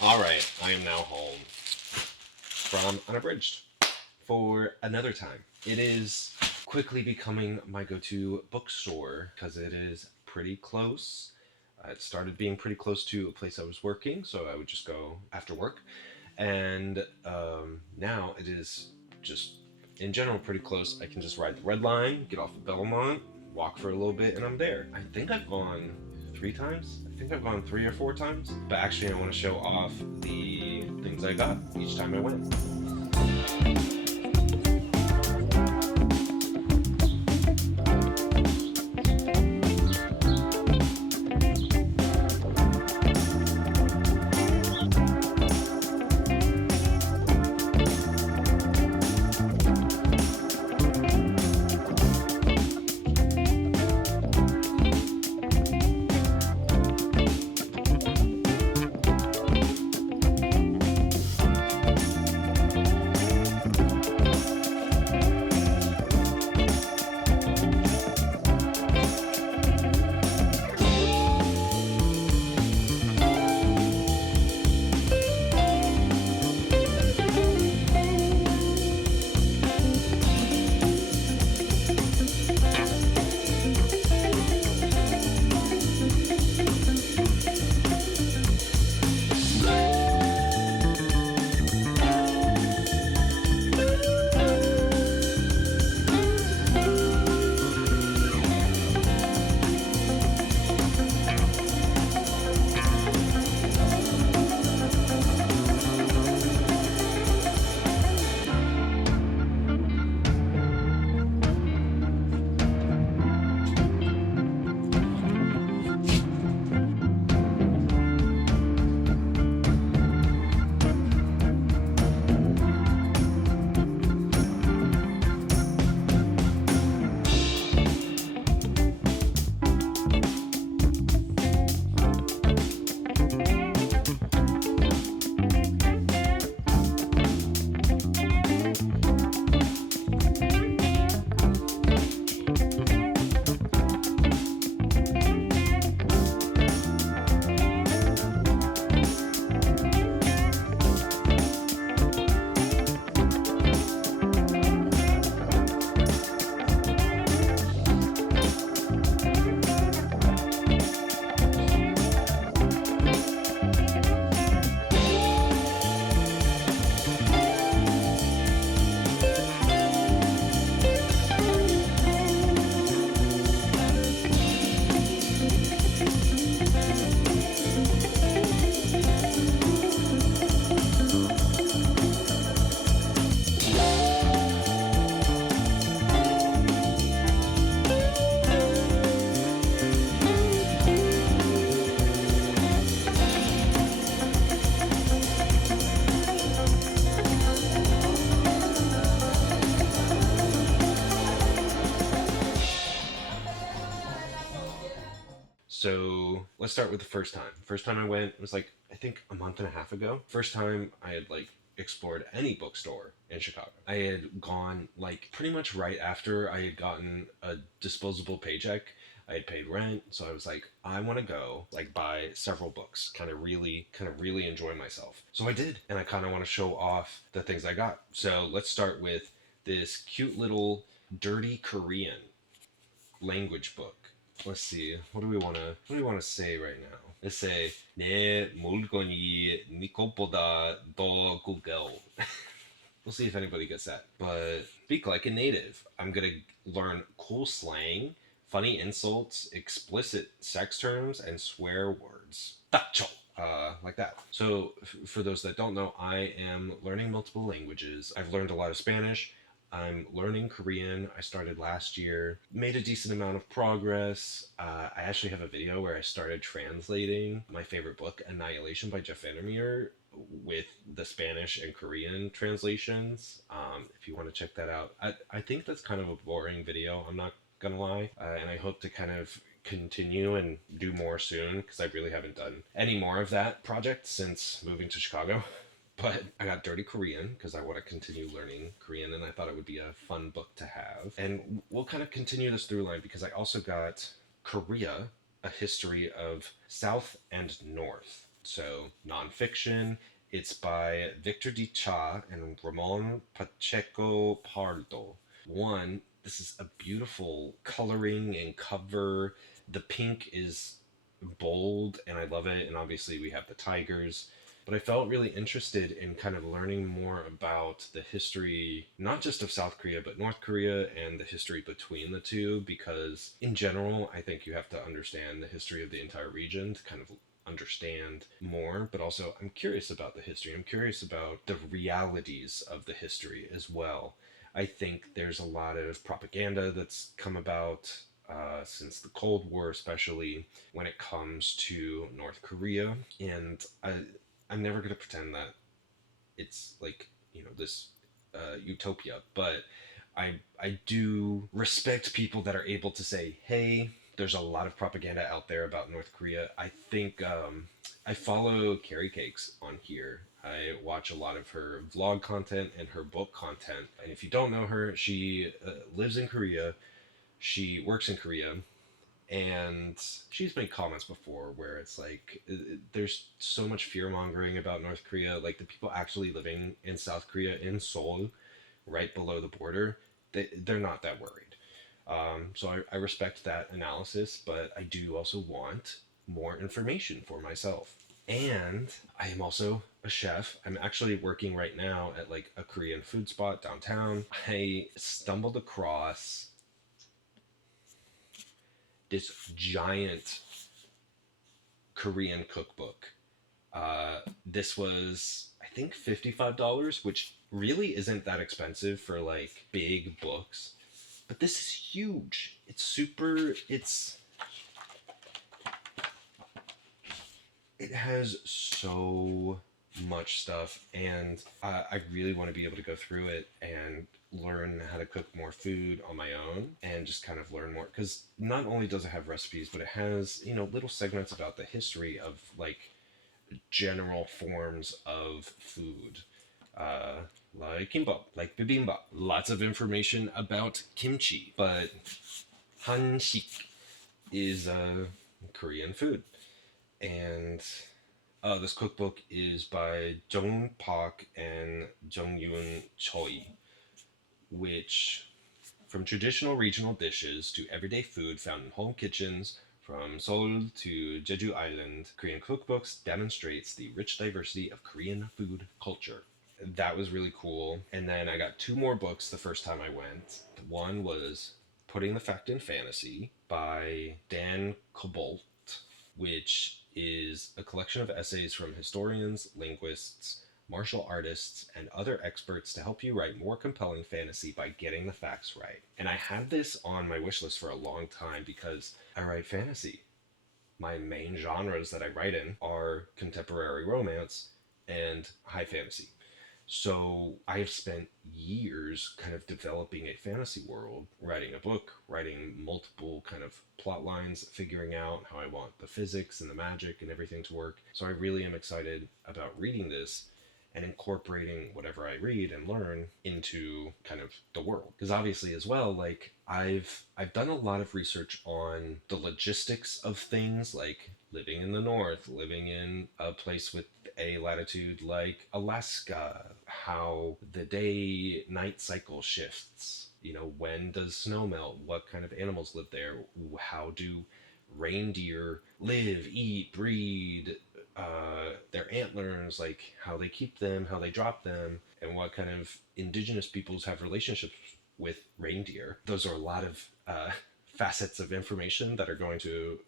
Alright, I am now home from Unabridged for another time. It is quickly becoming my go-to bookstore because it is pretty close. It started being pretty close to a place I was working, so I would just go after work. And now it is just, in general, pretty close. I can just ride the red line, get off at Belmont, walk for a little bit, and I'm there. I think I've gone 3 times. I think I've gone 3 or 4 times. But actually, I want to show off the things I got each time I went. So let's start with the first time. First time I went was like, I think a month and a half ago. First time I had like explored any bookstore in Chicago. I had gone like pretty much right after I had gotten a disposable paycheck. I had paid rent, so I was like, I want to go like buy several books, kind of really enjoy myself. So I did, and I kind of want to show off the things I got. So let's start with this cute little dirty Korean language book. Let's see. What do we want to say right now? Let's say 내 물건이 네 것보다 더 구겨. We'll see if anybody gets that. But speak like a native. I'm gonna learn cool slang, funny insults, explicit sex terms, and swear words. Tacho. Like that. So, for those that don't know, I am learning multiple languages. I've learned a lot of Spanish. I'm learning Korean. I started last year, made a decent amount of progress. I actually have a video where I started translating my favorite book, Annihilation by Jeff Vandermeer, with the Spanish and Korean translations. If you want to check that out, I think that's kind of a boring video, I'm not gonna lie, and I hope to kind of continue and do more soon because I really haven't done any more of that project since moving to Chicago. But I got Dirty Korean because I want to continue learning Korean, and I thought it would be a fun book to have. And we'll kind of continue this through line because I also got Korea, A History of South and North. So, nonfiction. It's by Victor D. Cha and Ramon Pacheco Pardo. One, this is a beautiful coloring and cover. The pink is bold and I love it. And obviously, we have the tigers. But I felt really interested in kind of learning more about the history, not just of South Korea, but North Korea and the history between the two, because in general, I think you have to understand the history of the entire region to kind of understand more, but also I'm curious about the history. I'm curious about the realities of the history as well. I think there's a lot of propaganda that's come about since the Cold War, especially when it comes to North Korea. And I'm never going to pretend that it's like, this utopia, but I do respect people that are able to say, hey, there's a lot of propaganda out there about North Korea. I think I follow Carrie Cakes on here. I watch a lot of her vlog content and her book content. And if you don't know her, she lives in Korea. She works in Korea, and she's made comments before where it's like there's so much fear mongering about North Korea. Like the people actually living in South Korea in Seoul, right below the border, they're not that worried. So I respect that analysis, but I do also want more information for myself. And I am also a chef. I'm actually working right now at like a Korean food spot downtown. I stumbled across this giant Korean cookbook. This was, I think, $55, which really isn't that expensive for like big books. But this is huge. It has so much stuff, and I really want to be able to go through it and learn how to cook more food on my own and just kind of learn more, because not only does it have recipes, but it has little segments about the history of like general forms of food, uh, like kimbap, like bibimbap. Lots of information about kimchi, but hansik is Korean food. And this cookbook is by Jung Park and Jung Yoon Choi, which, from traditional regional dishes to everyday food found in home kitchens, from Seoul to Jeju Island, Korean cookbooks demonstrates the rich diversity of Korean food culture. That was really cool. And then I got two more books the first time I went. One was Putting the Fact in Fantasy by Dan Cobbolt, which is a collection of essays from historians, linguists, martial artists, and other experts to help you write more compelling fantasy by getting the facts right. And I had this on my wish list for a long time because I write fantasy. My main genres that I write in are contemporary romance and high fantasy. So I've spent years kind of developing a fantasy world, writing a book, writing multiple kind of plot lines, figuring out how I want the physics and the magic and everything to work. So I really am excited about reading this and incorporating whatever I read and learn into kind of the world. Because obviously as well, like I've done a lot of research on the logistics of things like living in the north, living in a place with a latitude like Alaska, how the day night cycle shifts. When does snow melt? What kind of animals live there? How do reindeer live, eat, breed? Their antlers, like how they keep them, how they drop them, and what kind of indigenous peoples have relationships with reindeer. Those are a lot of facets of information that are going to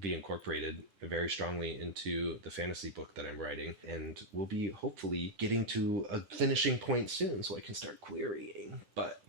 be incorporated very strongly into the fantasy book that I'm writing, and we'll be hopefully getting to a finishing point soon so I can start querying. But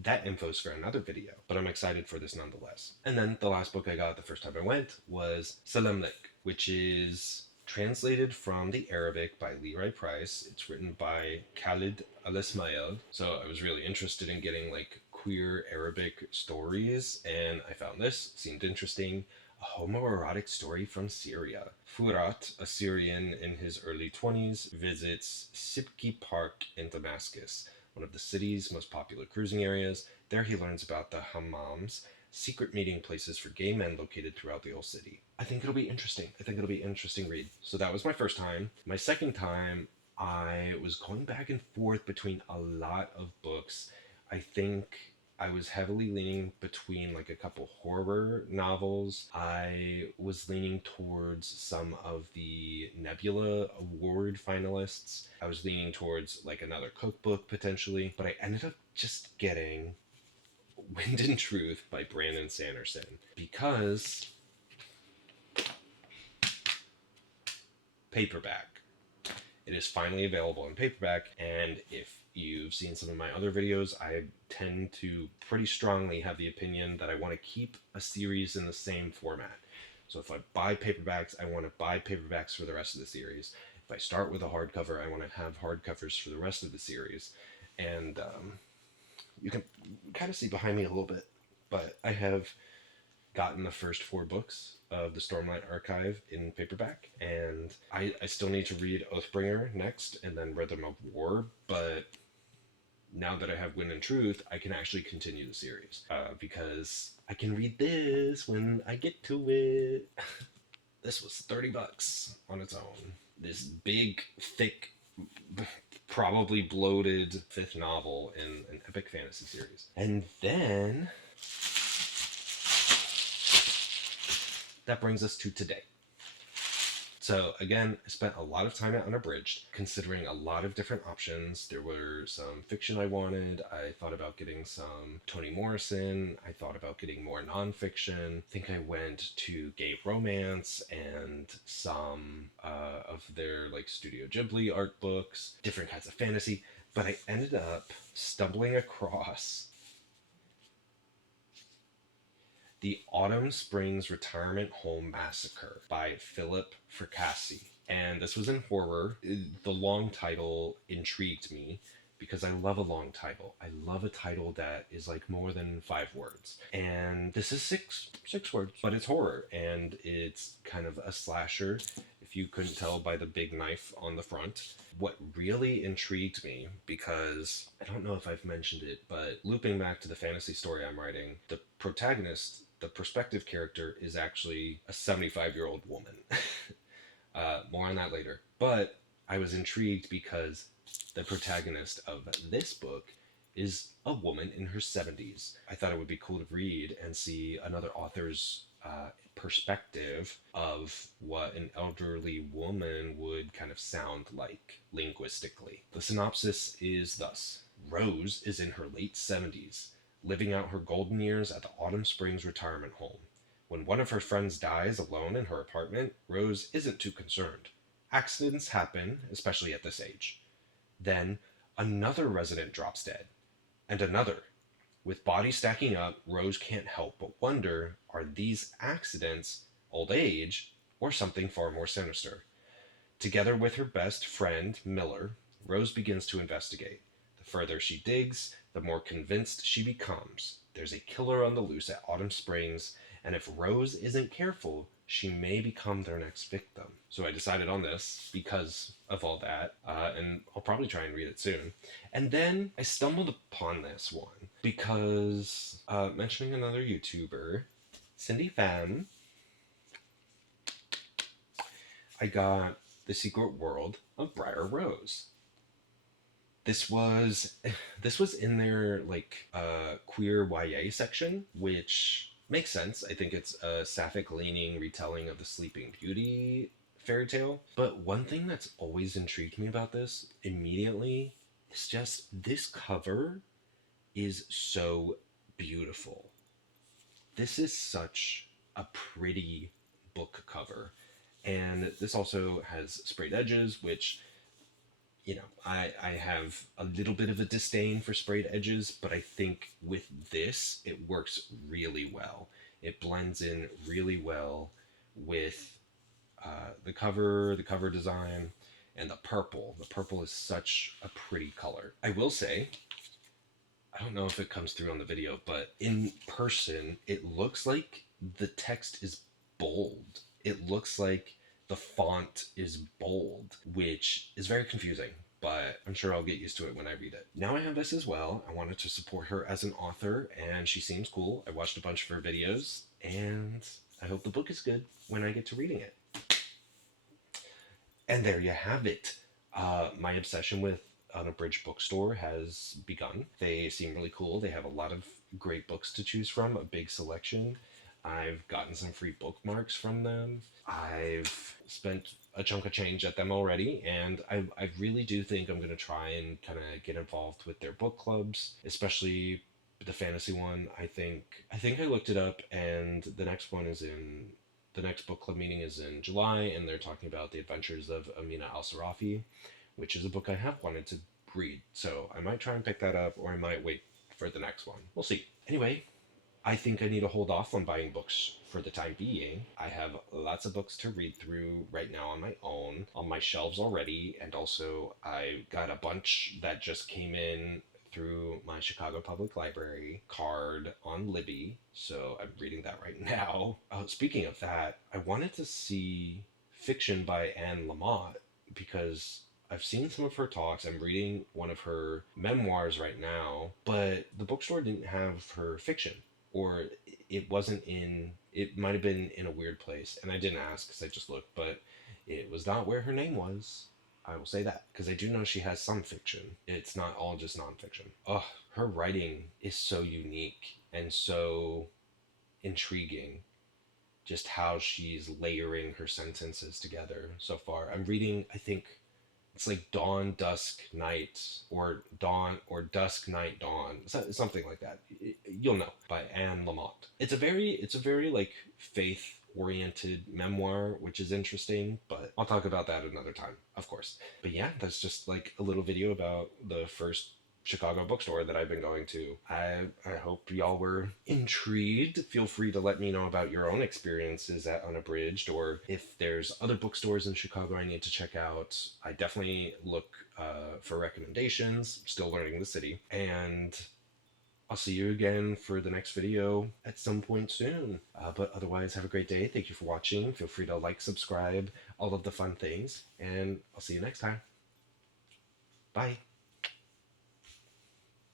that info's for another video, but I'm excited for this nonetheless. And then the last book I got the first time I went was Salemlik, which is translated from the Arabic by Leroy Price. It's written by Khalid Al Ismail. So I was really interested in getting like queer Arabic stories, and I found this, seemed interesting. A homoerotic story from Syria. Furat, a Syrian in his early 20s, visits Sibki Park in Damascus, one of the city's most popular cruising areas. There he learns about the hammams, secret meeting places for gay men located throughout the old city. I think it'll be interesting. I think it'll be an interesting read. So that was my first time. My second time, I was going back and forth between a lot of books. I think I was heavily leaning between like a couple horror novels. I was leaning towards some of the Nebula Award finalists. I was leaning towards like another cookbook potentially, but I ended up just getting Wind and Truth by Brandon Sanderson because paperback. It is finally available in paperback, and if you've seen some of my other videos, I tend to pretty strongly have the opinion that I want to keep a series in the same format. So if I buy paperbacks, I want to buy paperbacks for the rest of the series. If I start with a hardcover, I want to have hardcovers for the rest of the series. And you can kind of see behind me a little bit, but I have gotten the first 4 books of the Stormlight Archive in paperback, and I still need to read Oathbringer next and then Rhythm of War, but now that I have Wind and Truth, I can actually continue the series because I can read this when I get to it. This was $30 on its own. This big, thick, probably bloated 5th novel in an epic fantasy series. And then that brings us to today. So again, I spent a lot of time at Unabridged, considering a lot of different options. There were some fiction I wanted. I thought about getting some Toni Morrison. I thought about getting more nonfiction. I think I went to gay romance and some of their like Studio Ghibli art books, different kinds of fantasy. But I ended up stumbling across The Autumn Springs Retirement Home Massacre by Philip Fracassi. And this was in horror. The long title intrigued me because I love a long title. I love a title that is like more than 5 words. And this is six words, but it's horror and it's kind of a slasher, if you couldn't tell by the big knife on the front. What really intrigued me, because I don't know if I've mentioned it, but looping back to the fantasy story I'm writing, the protagonist, the prospective character, is actually a 75-year-old woman. More on that later. But I was intrigued because the protagonist of this book is a woman in her 70s. I thought it would be cool to read and see another author's perspective of what an elderly woman would kind of sound like linguistically. The synopsis is thus: Rose is in her late 70s, living out her golden years at the Autumn Springs retirement home. When one of her friends dies alone in her apartment, Rose isn't too concerned. Accidents happen, especially at this age. Then, another resident drops dead, and another. With bodies stacking up, Rose can't help but wonder, are these accidents old age or something far more sinister? Together with her best friend, Miller, Rose begins to investigate. The further she digs, the more convinced she becomes. There's a killer on the loose at Autumn Springs, and if Rose isn't careful, she may become their next victim. So I decided on this because of all that, and I'll probably try and read it soon. And then I stumbled upon this one because, mentioning another YouTuber, Cindy Fan, I got The Secret World of Briar Rose. This was in their like queer YA section, which makes sense. I think it's a sapphic leaning retelling of the Sleeping Beauty fairy tale. But one thing that's always intrigued me about this immediately is just this cover is so beautiful. This is such a pretty book cover. And this also has sprayed edges, which, you know, I have a little bit of a disdain for sprayed edges, but I think with this, it works really well. It blends in really well with the cover design, and the purple. The purple is such a pretty color. I will say, I don't know if it comes through on the video, but in person, it looks like the text is bold. It looks like the font is bold, which is very confusing but I'm sure I'll get used to it when I read it. Now I have this as well. I wanted to support her as an author, and she seems cool. I watched a bunch of her videos, and I hope the book is good when I get to reading it. And there you have it. My obsession with Unabridged Bookstore has begun. They seem really cool. They have a lot of great books to choose from, a big selection. I've gotten some free bookmarks from them. I've spent a chunk of change at them already, and I really do think I'm going to try and kind of get involved with their book clubs, especially the fantasy one. I think I looked it up, and the next book club meeting is in July, and they're talking about the adventures of Amina al-Sarafi, which is a book I have wanted to read. So I might try and pick that up, or I might wait for the next one. We'll see. Anyway, I think I need to hold off on buying books for the time being. I have lots of books to read through right now on my own, on my shelves already, and also I got a bunch that just came in through my Chicago Public Library card on Libby, so I'm reading that right now. Speaking of that, I wanted to see fiction by Anne Lamott because I've seen some of her talks. I'm reading one of her memoirs right now, but the bookstore didn't have her fiction, or it wasn't in, it might have been in a weird place, and I didn't ask because I just looked, but it was not where her name was. I will say that because I do know she has some fiction. It's not all just nonfiction. Oh, her writing is so unique and so intriguing. Just how she's layering her sentences together so far. I'm reading, I think it's like Dawn, Dusk, Night, or Dawn, or Dusk, Night, Dawn, something like that. You'll know, by Anne Lamott. It's a very like faith oriented memoir, which is interesting, but I'll talk about that another time, of course. But yeah, that's just like a little video about the first Chicago bookstore that I've been going to. I hope y'all were intrigued. Feel free to let me know about your own experiences at Unabridged, or if there's other bookstores in Chicago I need to check out. I definitely look for recommendations. Still learning the city. And I'll see you again for the next video at some point soon. But otherwise, have a great day. Thank you for watching. Feel free to like, subscribe, all of the fun things. And I'll see you next time. Bye.